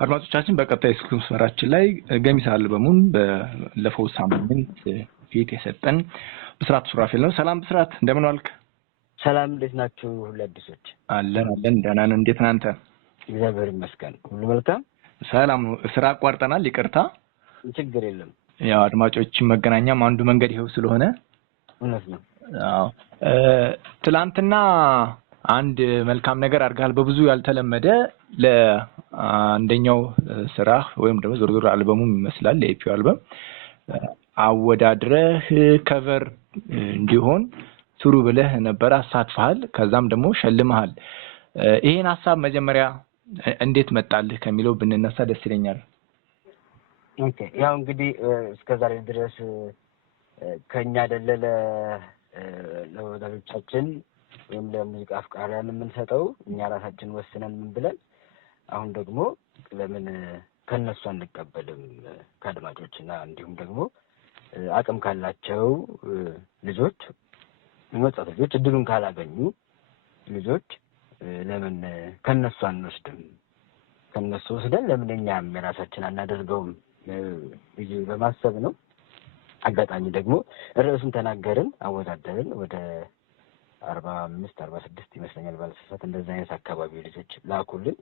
አድማጮቻችን በቀጣይ ስልክ መስመራችን ላይ ገሚስ አልበሙን በለፈው ሳምንት ፊት የሰጠን ብስራት ሱራፌል ነው። ሰላም ብስራት እንደምን ዋልክ? ሰላም እንዴት ናችሁ? ለአዲሶች አለን ደህና ነን። እንዴት ነህ አንተ? እግዚአብሔር ይመስገን ሁሉ መልካም። ሰላም ነው። ስራ አቋርጠናል፣ ይቅርታ። ችግር የለም። ያው አድማጮችን መገናኛም አንዱ መንገድ ይሄው ስለሆነ እውነት ነው። አዎ ትላንትና አንድ መልካም ነገር አድርጋል። በብዙ ያልተለመደ ለአንደኛው ስራ ወይም ደግሞ ዞርዞር አልበሙም ይመስላል ለኢፒው አልበም አወዳድረህ ከቨር እንዲሆን ስሩ ብለህ ነበር፣ አሳትፈሃል። ከዛም ደግሞ ሸልመሃል። ይሄን ሐሳብ መጀመሪያ እንዴት መጣልህ ከሚለው ብንነሳ ደስ ይለኛል። ኦኬ ያው እንግዲህ እስከዛሬ ድረስ ከኛ አይደለ ለወዳጆቻችን ወይም ለሙዚቃ አፍቃሪያን የምንሰጠው እኛ ራሳችን ወስነን ምን ብለን አሁን ደግሞ ለምን ከነሱ አንቀበልም ከአድማጮችና እንዲሁም ደግሞ አቅም ካላቸው ልጆች ወጣት ልጆች እድሉን ካላገኙ ልጆች ለምን ከነሱ አንወስድም? ከነሱ ወስደን ለምን እኛም የራሳችን አናደርገውም ብዬ በማሰብ ነው። አጋጣሚ ደግሞ ርዕሱን ተናገርን፣ አወዳደርን። ወደ 45-46 ይመስለኛል ባልተሳሳት እንደዛ አይነት አካባቢ ልጆች ላኩልን።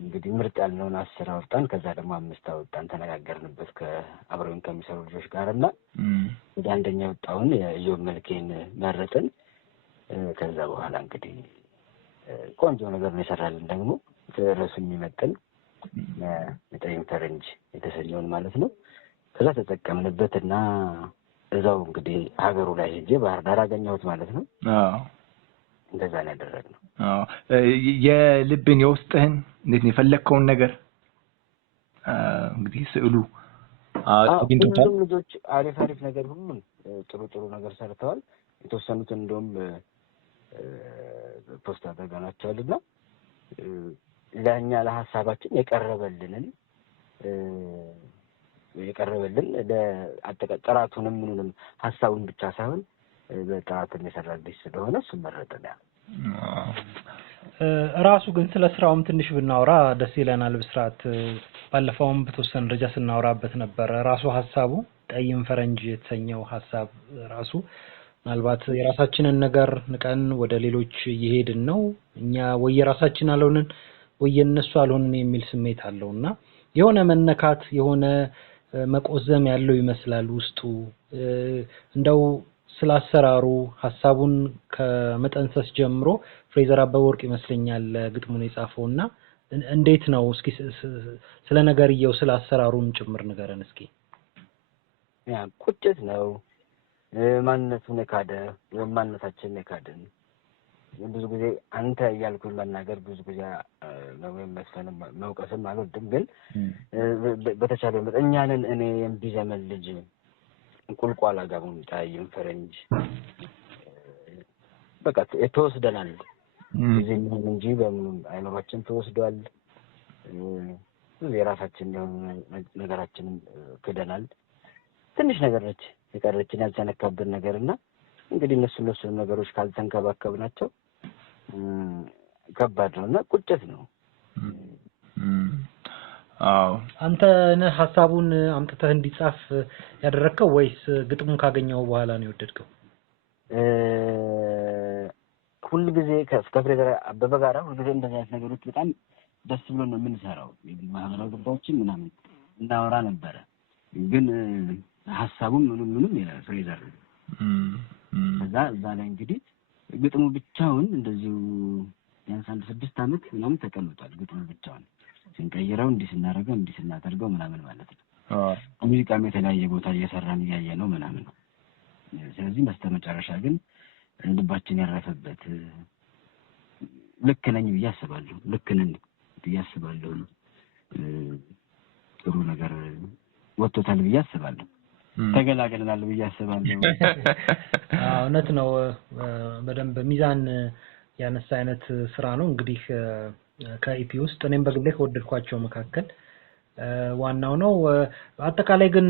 እንግዲህ ምርጥ ያልነውን 10 አወጣን። ከዛ ደግሞ 5 አወጣን። ተነጋገርንበት ከአብረውን ከሚሰሩ ልጆች ጋርና ወደ አንደኛ ወጣውን የኢዮብ መልኬን መረጥን። ከዛ በኋላ እንግዲህ ቆንጆ ነገር ነው የሰራልን። ደግሞ ርዕሱ የሚመጥን የጠይም ፈረንጅ የተሰኘውን ማለት ነው። ከዛ ተጠቀምንበትና እዛው እንግዲህ ሀገሩ ላይ ሄጄ ባህር ዳር አገኘሁት ማለት ነው። እንደዛ ነው ያደረግነው። የልብን የውስጥህን እንዴት ነው የፈለግከውን ነገር እንግዲህ ስዕሉ ሁሉም ልጆች አሪፍ ነገር ሁሉም ጥሩ ነገር ሰርተዋል። የተወሰኑትን እንደውም ፖስት አድርገናቸዋልና ለእኛ ለሀሳባችን የቀረበልን ጥራቱንም ምኑንም ሀሳቡን ብቻ ሳይሆን በጥራትን የሰራልኝ ስለሆነ እሱን መረጥን። ራሱ ግን ስለ ስራውም ትንሽ ብናወራ ደስ ይለናል ብስራት። ባለፈውም በተወሰነ ደረጃ ስናወራበት ነበር። ራሱ ሀሳቡ ጠይም ፈረንጅ የተሰኘው ሀሳብ ራሱ ምናልባት የራሳችንን ነገር ንቀን ወደ ሌሎች እየሄድን ነው፣ እኛ ወይ የራሳችን አልሆንን ወይ የነሱ አልሆንን የሚል ስሜት አለውና የሆነ መነካት የሆነ መቆዘም ያለው ይመስላል ውስጡ። እንደው ስላሰራሩ ሐሳቡን ከመጠንሰስ ጀምሮ ፍሬዘር አበበ ወርቅ ይመስለኛል ግጥሙን የጻፈውና እንዴት ነው እስኪ ስለ ነገርየው ስላሰራሩም ጭምር ንገረን እስኪ። ያ ቁጭት ነው ማንነቱን የካደ ወይም ማንነታችንን የካደን ብዙ ጊዜ አንተ እያልኩኝ መናገር ብዙ ጊዜ ወይም መስፈንም መውቀስም አልወድም፣ ግን በተቻለ መጠን እኛንን እኔ የምቢዘመን ልጅ ቁልቋል አጋሙን ጠይም ፈረንጅ በቃ ተወስደናል። እዚህ ምን እንጂ በምን አይኖራችን ተወስዷል። የራሳችን ነገራችንን ክደናል። ትንሽ ነገር ነች የቀረችን ያልተነካብን ነገርና እንግዲህ እነሱ ነገሮች ካልተንከባከብናቸው ከባድ ነውና ቁጭት ነው። አዎ አንተ ነህ ሐሳቡን አምጥተህ እንዲጻፍ ያደረከው ወይስ ግጥሙን ካገኘው በኋላ ነው የወደድከው? ሁሉ ጊዜ ከፍሬዘር አበበ ጋር ሁሉ ጊዜ እንደዚህ አይነት ነገሮች በጣም ደስ ብሎ ነው የምንሰራው። ማህበራዊ ጉዳዮችን ምናምን እናወራ ነበረ፣ ግን ሐሳቡም ምንም የፍሬዘር እዛ ላይ እንግዲህ ግጥሙ ብቻውን እንደዚሁ ቢያንስ 6 ዓመት ምናምን ተቀምጧል። ግጥሙ ብቻውን ስንቀይረው እንዲህ ስናደርገው ምናምን ማለት ነው። ሙዚቃም የተለያየ ቦታ እየሰራን እያየ ነው ምናምን ነው። ስለዚህ በስተመጨረሻ ግን ልባችን ያረፈበት ልክ ነኝ ብዬ አስባለሁ። ጥሩ ነገር ወጥቶታል ብዬ አስባለሁ። ተገላገልናል ብዬ አስባለሁ። እውነት ነው። በደንብ ሚዛን ያነሳ አይነት ስራ ነው። እንግዲህ ከኢፒ ውስጥ እኔም በግሌ ከወደድኳቸው መካከል ዋናው ነው። አጠቃላይ ግን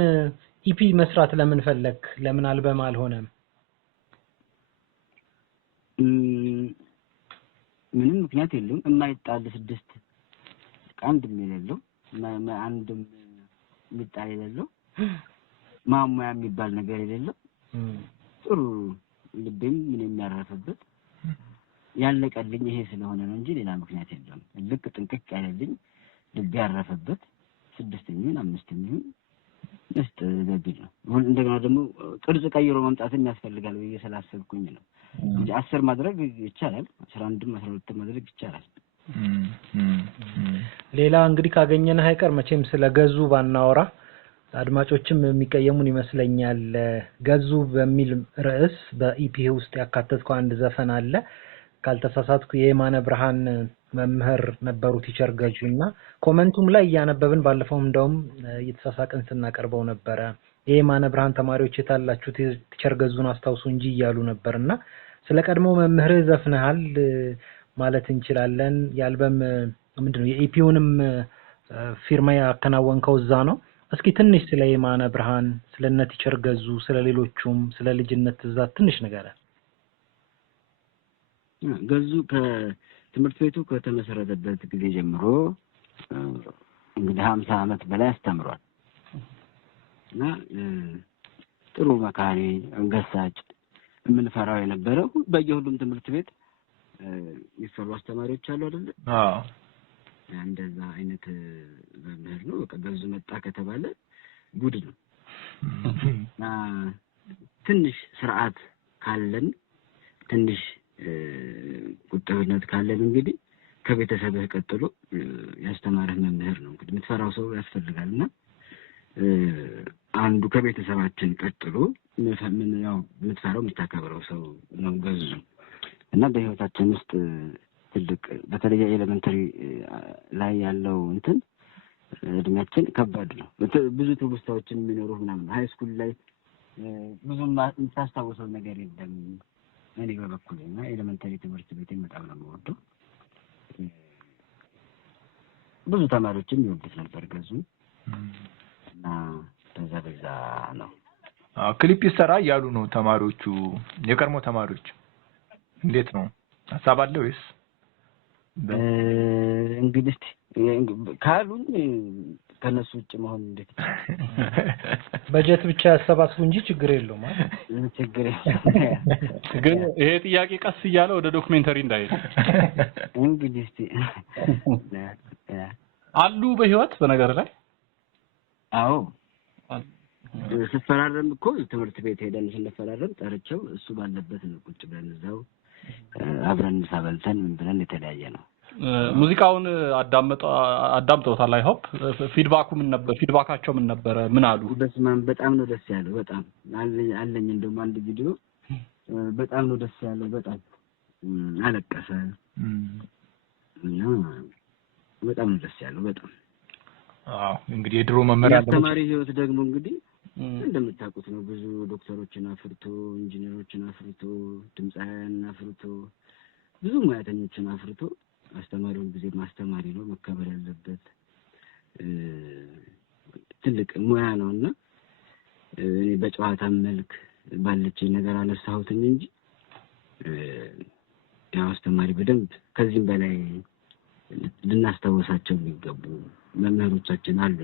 ኢፒ መስራት ለምን ፈለክ? ለምን አልበም አልሆነም? ምንም ምክንያት የለውም። የማይጣል 6 በቃ አንድም የሌለው አንድም የሚጣል የሌለው ማሙያ የሚባል ነገር የሌለው ጥሩ ልቤም ምን የሚያረፈበት ያለቀልኝ ይሄ ስለሆነ ነው እንጂ ሌላ ምክንያት የለውም። ልክ ጥንቅቅ ያለልኝ ልቤ ያረፈበት 6 ሚሊዮን 5 ሚሊዮን እስጥ ዘቢል ነው። እንደገና ደግሞ ቅርጽ ቀይሮ ማምጣትም ያስፈልጋል ብዬ ስላሰብኩኝ ነው እንጂ 10 ማድረግ ይቻላል፣ 11ም 12ም ማድረግ ይቻላል። ሌላ እንግዲህ ካገኘን አይቀር መቼም ስለገዙ ባናወራ አድማጮችም የሚቀየሙን ይመስለኛል። ገዙ በሚል ርዕስ በኢፒ ውስጥ ያካተትከው አንድ ዘፈን አለ። ካልተሳሳትኩ የየማነ ብርሃን መምህር ነበሩ ቲቸር ገዙና ኮሜንቱም ላይ ያነበብን ባለፈው እንደውም እየተሳሳቀን ስናቀርበው ነበረ። የየማነ ብርሃን ተማሪዎች የታላችሁ ቲቸር ገዙን አስታውሱ እንጂ እያሉ ነበርና ስለቀድሞ መምህር ዘፍነሃል ማለት እንችላለን። የአልበም ምንድነው የኢፒውንም ፊርማ ያከናወንከው እዛ ነው። እስኪ ትንሽ ስለ የማነ ብርሃን ስለነ ቲቸር ገዙ ስለሌሎቹም ስለ ልጅነት ትዛት ትንሽ ንገረን። ገዙ ከትምህርት ቤቱ ከተመሰረተበት ጊዜ ጀምሮ እንግዲህ 50 ዓመት በላይ አስተምሯል እና ጥሩ መካሪ ገሳጭ የምንፈራው የነበረው በየሁሉም ትምህርት ቤት የሚፈሩ አስተማሪዎች አሉ አይደል? አዎ። እንደዛ አይነት መምህር ነው። በቃ ገዙ መጣ ከተባለ ጉድ ነው። እና ትንሽ ስርዓት ካለን ትንሽ ቁጥብነት ካለን እንግዲህ ከቤተሰብህ ቀጥሎ ያስተማረህ መምህር ነው። እንግዲህ የምትፈራው ሰው ያስፈልጋልና አንዱ ከቤተሰባችን ቀጥሎ ምን ያው የምትፈራው የምታከብረው ሰው ነው ገዙ። እና በህይወታችን ውስጥ ትልቅ በተለይ ኤሌመንተሪ ላይ ያለው እድሜያችን ከባድ ነው። ብዙ ትውስታዎችን የሚኖሩ ምናምን ሃይ ስኩል ላይ ብዙ የምታስታውሰው ነገር የለም። እኔ በበኩሌ እና ኤሌመንተሪ ትምህርት ቤት በጣም ነው የምወደው። ብዙ ተማሪዎችም ይወዱት ነበር ገዙ እና በዛ ነው። ክሊፕ ይሰራ እያሉ ነው ተማሪዎቹ፣ የቀድሞ ተማሪዎች። እንዴት ነው ሀሳብ አለ ወይስ? እንግዲህ ካሉን ከነሱ ውጭ መሆን እንዴት በጀት ብቻ ያሰባስቡ እንጂ ችግር የለውም ማለት ችግር ግን ይሄ ጥያቄ ቀስ እያለ ወደ ዶክመንተሪ እንዳይሄድ እንግዲህ አሉ በህይወት በነገር ላይ አዎ ስፈራረም እኮ ትምህርት ቤት ሄደን ስንፈራረም ጠርቸው እሱ ባለበት ነው ቁጭ ብለን እዛው አብረን ሳበልተን ምን ብለን የተለያየ ነው። ሙዚቃውን አዳምጠውታል። አይ ሆፕ ፊድባኩ ምን ነበር? ፊድባካቸው ምን ነበር? ምን አሉ? በጣም ነው ደስ ያለው። በጣም አለኝ እንደውም አንድ ቪዲዮ በጣም ነው ደስ ያለው። በጣም አለቀሰ እና በጣም ነው ደስ ያለው። በጣም እንግዲህ የድሮ መመሪያ ተማሪ ህይወት ደግሞ እንግዲህ እንደምታውቁት ነው። ብዙ ዶክተሮችን አፍርቶ ኢንጂነሮችን አፍርቶ ድምጻውያንን አፍርቶ ብዙ ሙያተኞችን አፍርቶ አስተማሪውን ጊዜ ማስተማሪ ነው መከበር ያለበት ትልቅ ሙያ ነውና እኔ በጨዋታ መልክ ባለች ነገር አነሳሁትኝ እንጂ ያው አስተማሪ በደንብ ከዚህም በላይ ልናስታውሳቸው የሚገቡ መምህሮቻችን አሉ።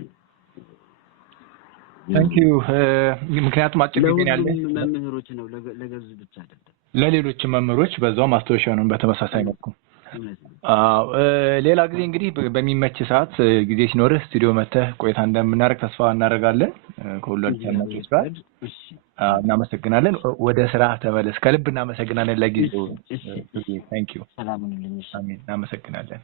ታንክ ዩ። ምክንያቱም አጭር ጊዜ ያለ መምህሮች ነው ለገዙ ብቻ አይደለም፣ ለሌሎች መምህሮች በዛው ማስታወሻ ነው በተመሳሳይ መልኩ። ሌላ ጊዜ እንግዲህ በሚመች ሰዓት ጊዜ ሲኖርህ ስቱዲዮ መተህ ቆይታ እንደምናደርግ ተስፋ እናደርጋለን። ከሁላችንም ተማሪዎች ጋር እናመሰግናለን። ወደ ስራ ተመለስ። ከልብ እናመሰግናለን ለጊዜው። ታንክ ዩ። ሰላም ሁኑልኝ። አሜን። እናመሰግናለን።